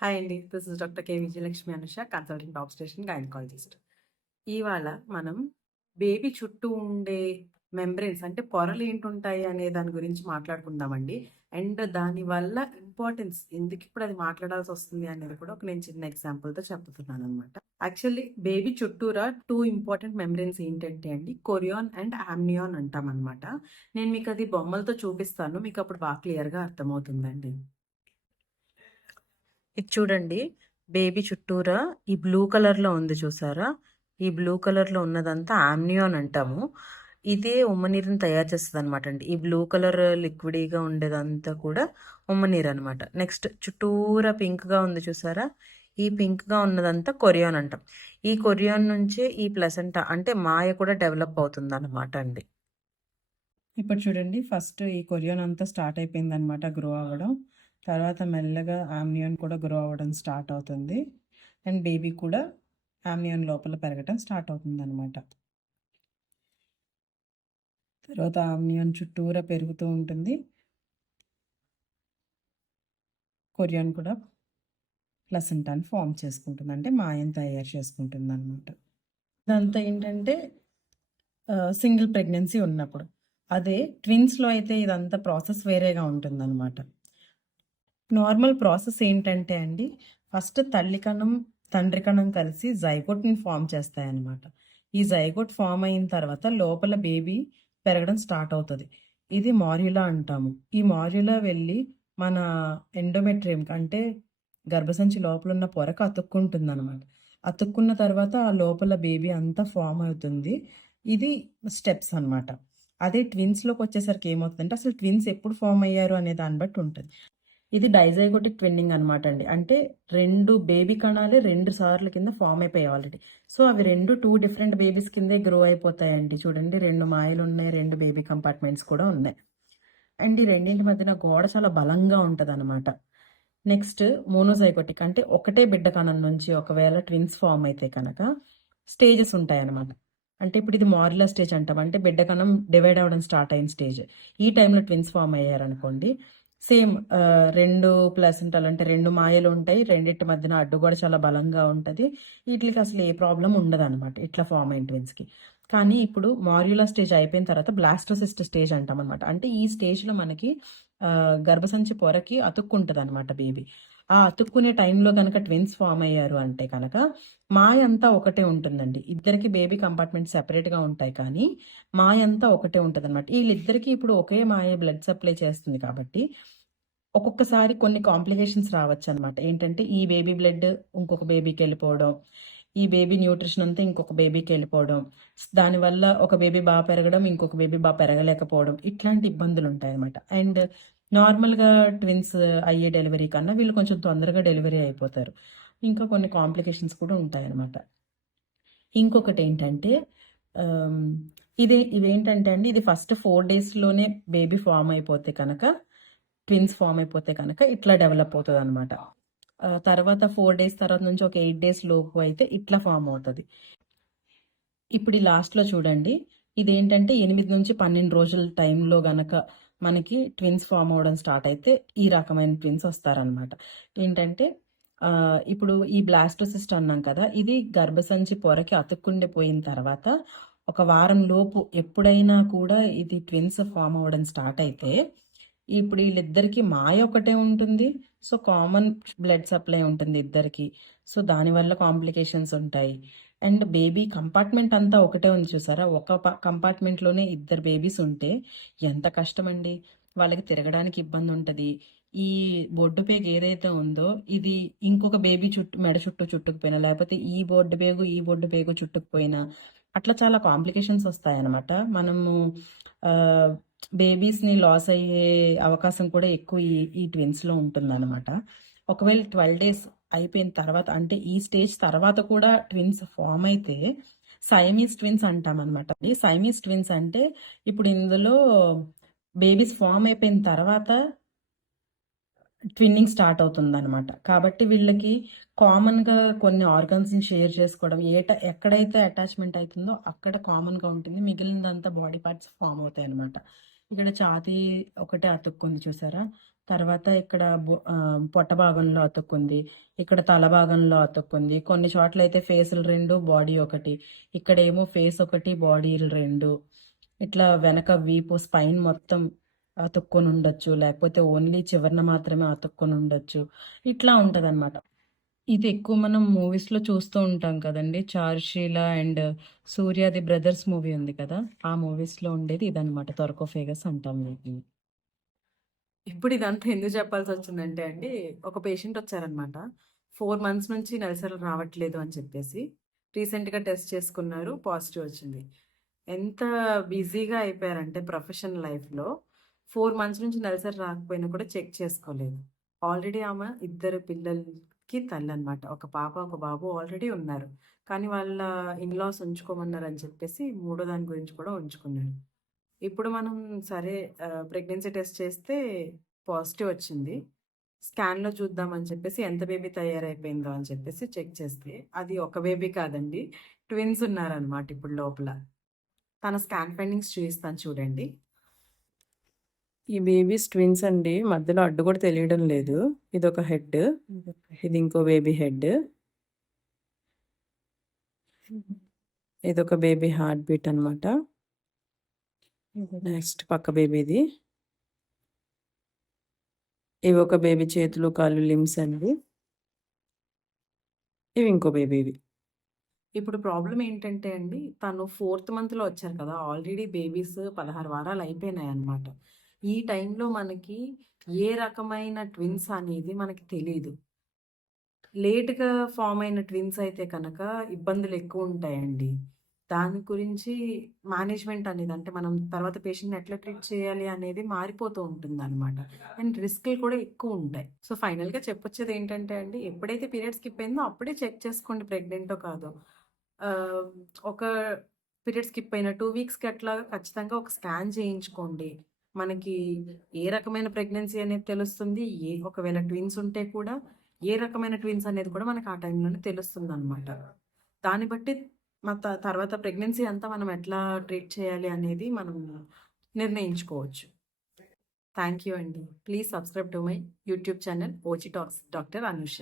Hi అండి. This is doctor K Vijayalakshmi Anusha consultant top station gynaecologist. ఇవాళ మనం baby చుట్టూ ఉండే మెంబ్రెన్స్ అంటే పొరలు ఏంటుంటాయి అనే దాని గురించి మాట్లాడుకుందామండి. అండ్ దానివల్ల ఇంపార్టెన్స్ ఎందుకు ఇప్పుడు అది మాట్లాడాల్సి వస్తుంది అనేది కూడా ఒక నేను చిన్న ఎగ్జాంపుల్తో చెప్తున్నాను అనమాట యాక్చువల్లీ బేబీ చుట్టూరా టూ ఇంపార్టెంట్ మెమరీన్స్ ఏంటంటే అండి కొరియాన్ అండ్ ఆమ్నియాన్ అంటాం అనమాట నేను మీకు అది బొమ్మలతో చూపిస్తాను. మీకు అప్పుడు బాగా క్లియర్గా అర్థమవుతుందండి. ఇది చూడండి. బేబీ చుట్టూరా ఈ బ్లూ కలర్లో ఉంది చూసారా? ఈ బ్లూ కలర్లో ఉన్నదంతా ఆమ్నియాన్ అంటాము. ఇదే ఉమ్మనీరుని తయారు చేస్తుంది అనమాట అండి. ఈ బ్లూ కలర్ లిక్విడీగా ఉండేదంతా కూడా ఉమ్మనీరు అనమాట నెక్స్ట్ చుట్టూరా పింక్గా ఉంది చూసారా? ఈ పింక్గా ఉన్నదంతా కొరియాన్ అంటాం. ఈ కొరియాన్ నుంచే ఈ ప్లసెంటా అంటే మాయ కూడా డెవలప్ అవుతుంది అనమాట అండి. ఇప్పుడు చూడండి. ఫస్ట్ ఈ కొరియాన్ అంతా స్టార్ట్ అయిపోయింది అనమాట గ్రో అవ్వడం. తర్వాత మెల్లగా ఆమ్నియన్ కూడా గ్రో అవ్వడం స్టార్ట్ అవుతుంది. అండ్ బేబీ కూడా ఆమ్నియన్ లోపల పెరగడం స్టార్ట్ అవుతుంది అనమాట తర్వాత ఆమ్నియన్ చుట్టూరా పెరుగుతూ ఉంటుంది. కొరియాన్ కూడా ప్లసెంటాన్ని ఫామ్ చేసుకుంటుంది. అంటే మాయం తయారు చేసుకుంటుంది అనమాట ఇదంతా ఏంటంటే సింగిల్ ప్రెగ్నెన్సీ ఉన్నప్పుడు. అదే ట్విన్స్లో అయితే ఇదంతా ప్రాసెస్ వేరేగా ఉంటుంది అనమాట నార్మల్ ప్రాసెస్ ఏంటంటే అండి ఫస్ట్ తల్లి కణం తండ్రి కణం కలిసి జైగోట్ని ఫామ్ చేస్తాయన్నమాట. ఈ జైగోట్ ఫామ్ అయిన తర్వాత లోపల బేబీ పెరగడం స్టార్ట్ అవుతుంది. ఇది మార్యులా అంటాము. ఈ మార్యులా వెళ్ళి మన ఎండోమెట్రియం అంటే గర్భసంచి లోపల ఉన్న పొరకు అతుక్కుంటుంది అనమాట అతుక్కున్న తర్వాత ఆ లోపల బేబీ అంతా ఫామ్ అవుతుంది. ఇది స్టెప్స్ అనమాట అదే ట్విన్స్లోకి వచ్చేసరికి ఏమవుతుందంటే అసలు ట్విన్స్ ఎప్పుడు ఫామ్ అయ్యారు అనే దాన్ని బట్టి ఉంటుంది. ఇది డైజైగోటిక్ ట్విన్నింగ్ అనమాట అండి అంటే రెండు బేబీ కణాలే రెండు సార్లు కింద ఫామ్ అయిపోయాయి ఆల్రెడీ. సో అవి రెండు టూ డిఫరెంట్ బేబీస్ కిందే గ్రో అయిపోతాయండి. చూడండి రెండు మాయలు ఉన్నాయి రెండు బేబీ కంపార్ట్మెంట్స్ కూడా ఉన్నాయి. అండ్ ఈ రెండింటి మధ్యన గోడ చాలా బలంగా ఉంటుంది అనమాట నెక్స్ట్ మోనోజైగోటిక్ అంటే ఒకటే బిడ్డ కణం నుంచి ఒకవేళ ట్విన్స్ ఫామ్ అయితే కనుక స్టేజెస్ ఉంటాయి అనమాట అంటే ఇప్పుడు ఇది మారులా స్టేజ్ అంటాం. అంటే బిడ్డ కణం డివైడ్ అవ్వడం స్టార్ట్ అయిన స్టేజ్. ఈ టైంలో ట్విన్స్ ఫామ్ అయ్యారనుకోండి సేమ్ రెండు ప్లసెంటాలు అంటే రెండు మాయలు ఉంటాయి రెండింటి మధ్యన అడ్డు కూడా చాలా బలంగా ఉంటుంది. వీటికి అసలు ఏ ప్రాబ్లం ఉండదు అనమాట ఇట్లా ఫామ్ అయిన ట్విన్స్కి కానీ ఇప్పుడు మార్యులా స్టేజ్ అయిపోయిన తర్వాత బ్లాస్టోసిస్ట్ స్టేజ్ అంటాం అనమాట అంటే ఈ స్టేజ్లో మనకి గర్భసంచి పొరకి అతుక్కుంటుంది అనమాట బేబీ. ఆ అతుక్కునే టైంలో కనుక ట్విన్స్ ఫామ్ అయ్యారు అంటే కనుక మాయ అంతా ఒకటే ఉంటుందండి. ఇద్దరికి బేబీ కంపార్ట్మెంట్ సెపరేట్గా ఉంటాయి కానీ మాయ అంతా ఒకటే ఉంటుంది అనమాట వీళ్ళిద్దరికీ ఇప్పుడు ఒకే మాయ బ్లడ్ సప్లై చేస్తుంది కాబట్టి ఒక్కొక్కసారి కొన్ని కాంప్లికేషన్స్ రావచ్చు అనమాట ఏంటంటే ఈ బేబీ బ్లడ్ ఇంకొక బేబీకి వెళ్ళిపోవడం ఈ బేబీ న్యూట్రిషన్ అంతా ఇంకొక బేబీకి వెళ్ళిపోవడం దానివల్ల ఒక బేబీ బాగా పెరగడం ఇంకొక బేబీ బాగా పెరగలేకపోవడం ఇట్లాంటి ఇబ్బందులు ఉంటాయి అనమాట అండ్ నార్మల్గా ట్విన్స్ అయ్యే డెలివరీ కన్నా వీళ్ళు కొంచెం తొందరగా డెలివరీ అయిపోతారు. ఇంకా కొన్ని కాంప్లికేషన్స్ కూడా ఉంటాయన్నమాట. ఇంకొకటి ఏంటంటే ఇది ఇవేంటంటే అండి ఇది ఫస్ట్ ఫోర్ డేస్లోనే బేబీ ఫామ్ అయిపోతే కనుక ట్విన్స్ ఫామ్ అయిపోతే కనుక ఇట్లా డెవలప్ అవుతుంది అనమాట తర్వాత ఫోర్ డేస్ తర్వాత నుంచి ఒక ఎయిట్ డేస్ లోపు అయితే ఇట్లా ఫామ్ అవుతుంది. ఇప్పుడు ఈ లాస్ట్లో చూడండి ఇదేంటంటే ఎనిమిది నుంచి పన్నెండు రోజుల టైంలో గనక మనకి ట్విన్స్ ఫామ్ అవ్వడం స్టార్ట్ అయితే ఈ రకమైన ట్విన్స్ వస్తారనమాట ఏంటంటే ఇప్పుడు ఈ బ్లాస్టోసిస్ట్ అన్నాం కదా ఇది గర్భసంచి పొరకి అతుక్కుండిపోయిన తర్వాత ఒక వారం లోపు ఎప్పుడైనా కూడా ఇది ట్విన్స్ ఫామ్ అవ్వడం స్టార్ట్ అయితే ఇప్పుడు వీళ్ళిద్దరికి మాయ ఒకటే ఉంటుంది. సో కామన్ బ్లడ్ సప్లై ఉంటుంది ఇద్దరికి. సో దానివల్ల కాంప్లికేషన్స్ ఉంటాయి. అండ్ బేబీ కంపార్ట్మెంట్ అంతా ఒకటే ఉంది చూసారా? ఒక కంపార్ట్మెంట్లోనే ఇద్దరు బేబీస్ ఉంటే ఎంత కష్టం అండి వాళ్ళకి తిరగడానికి ఇబ్బంది ఉంటుంది. ఈ బొడ్డు పేగు ఏదైతే ఉందో ఇది ఇంకొక బేబీ చుట్టూ మెడ చుట్టూ చుట్టుకుపోయినా లేకపోతే ఈ బొడ్డు పేగు ఈ బొడ్డు పేగు చుట్టుకుపోయినా అట్లా చాలా కాంప్లికేషన్స్ వస్తాయన్నమాట. మనము బేబీస్ని లాస్ అయ్యే అవకాశం కూడా ఎక్కువ ఈ ఈ ట్విన్స్లో ఉంటుందన్నమాట. ఒకవేళ ట్వెల్వ్ డేస్ అయిపోయిన తర్వాత అంటే ఈ స్టేజ్ తర్వాత కూడా ట్విన్స్ ఫామ్ అయితే సైమీస్ ట్విన్స్ అంటాం అనమాట సైమీస్ ట్విన్స్ అంటే ఇప్పుడు ఇందులో బేబీస్ ఫామ్ అయిపోయిన తర్వాత ట్విన్నింగ్ స్టార్ట్ అవుతుంది అనమాట కాబట్టి వీళ్ళకి కామన్గా కొన్ని ఆర్గన్స్ని షేర్ చేసుకోవడం ఏట ఎక్కడైతే అటాచ్మెంట్ అవుతుందో అక్కడ కామన్గా ఉంటుంది మిగిలినదంతా బాడీ పార్ట్స్ ఫామ్ అవుతాయి అనమాట ఇక్కడ ఛాతీ ఒకటే అతుక్కుంది చూసారా తర్వాత ఇక్కడ బొ పొట్ట భాగంలో అతుక్కుంది. ఇక్కడ తల భాగంలో అతుక్కుంది. కొన్ని చోట్లయితే ఫేసులు రెండు బాడీ ఒకటి. ఇక్కడేమో ఫేస్ ఒకటి, బాడీలు రెండు ఇట్లా వెనక వీపు స్పైన్ మొత్తం అతుక్కొనుండొచ్చు. లేకపోతే ఓన్లీ చివరన మాత్రమే అతుక్కొనుండొచ్చు. ఇట్లా ఉంటుంది అనమాట ఇది ఎక్కువ మనం మూవీస్‌లో చూస్తూ ఉంటాం కదండి చార్షీల అండ్ 'సూర్యాది బ్రదర్స్' మూవీ ఉంది కదా! ఆ మూవీస్‌లో ఉండేది ఇదనమాట. థొరకోఫేగస్ అంటాం వీటిని. ఇప్పుడు ఇదంతా ఎందుకు చెప్పాల్సి వచ్చిందంటే అండి, ఒక పేషెంట్ వచ్చారనమాట. ఫోర్ మంత్స్ నుంచి నెలసరి రావట్లేదు అని చెప్పేసి. రీసెంట్‌గా టెస్ట్ చేసుకున్నారు. పాజిటివ్ వచ్చింది. ఎంత బిజీగా అయిపోయారంటే ప్రొఫెషనల్ లైఫ్‌లో ఫోర్ మంత్స్ నుంచి నెలసరి రాకపోయినా కూడా చెక్ చేసుకోలేదు. ఆల్రెడీ ఆమె ఇద్దరు పిల్లలకి తల్లి అనమాట ఒక పాప, ఒక బాబు ఆల్రెడీ ఉన్నారు. కానీ వాళ్ళ ఇన్‌లాస్ ఉంచుకోమన్నారు అని చెప్పేసి మూడో దాని గురించి కూడా ఉంచుకున్నారు. ఇప్పుడు మనం సరే ప్రెగ్నెన్సీ టెస్ట్ చేస్తే పాజిటివ్ వచ్చింది. స్కాన్‌లో చూద్దామని చెప్పేసి ఎంత బేబీ తయారైపోయిందో అని చెప్పేసి చెక్ చేస్తే అది ఒక బేబీ కాదండి. ట్విన్స్ ఉన్నారనమాట ఇప్పుడు లోపల. తన స్కాన్ పెండింగ్స్ చూపిస్తాను చూడండి. ఈ బేబీస్ ట్విన్స్ అండి. మధ్యలో అడ్డు కూడా తెలియడం లేదు. ఇది ఒక హెడ్. ఇది ఇంకో బేబీ హెడ్. ఇది ఒక బేబీ హార్ట్ బీట్ అనమాట. నెక్స్ట్ పక్క బేబీది. ఇవి ఒక బేబీ చేతులు, కాళ్ళు లిమ్స్ అండి. ఇవి ఇంకో బేబీవి. ఇప్పుడు ప్రాబ్లమ్ ఏంటంటే అండి, తను ఫోర్త్ మంత్‌లో వచ్చారు కదా! ఆల్రెడీ బేబీస్ 16 వారాలు అయిపోయినాయి అనమాట ఈ టైంలో మనకి ఏ రకమైన ట్విన్స్ అనేది మనకి తెలియదు లేట్‌గా ఫామ్ అయిన ట్విన్స్ అయితే కనుక ఇబ్బందులు ఎక్కువ ఉంటాయండి. దాని గురించి మేనేజ్‌మెంట్ అనేది అంటే మనం తర్వాత పేషెంట్‌ని ఎట్లా ట్రీట్ చేయాలి అనేది మారిపోతూ ఉంటుంది అనమాట అండ్ రిస్కులు కూడా ఎక్కువ ఉంటాయి. సో, ఫైనల్‌గా చెప్పొచ్చేది ఏంటంటే అండి, ఎప్పుడైతే పీరియడ్ స్కిప్ అయిందో అప్పుడే చెక్ చేసుకోండి ప్రెగ్నెంటో కాదో. ఒక పీరియడ్ స్కిప్ అయిన టూ వీక్స్‌కి అట్లా ఖచ్చితంగా ఒక స్కాన్ చేయించుకోండి. మనకి ఏ రకమైన ప్రెగ్నెన్సీ అనేది తెలుస్తుంది. ఏ ఒకవేళ ట్విన్స్ ఉంటే కూడా ఏ రకమైన ట్విన్స్ అనేది కూడా మనకి ఆ టైంలోనే తెలుస్తుంది అనమాట దాన్ని బట్టి మ తర్వాత ప్రెగ్నెన్సీ అంతా మనం ఎట్లా ట్రీట్ చేయాలి అనేది మనం నిర్ణయించుకోవచ్చు. థ్యాంక్ యూ అండి. Please subscribe to my YouTube channel Ochi talks doctor Anusha.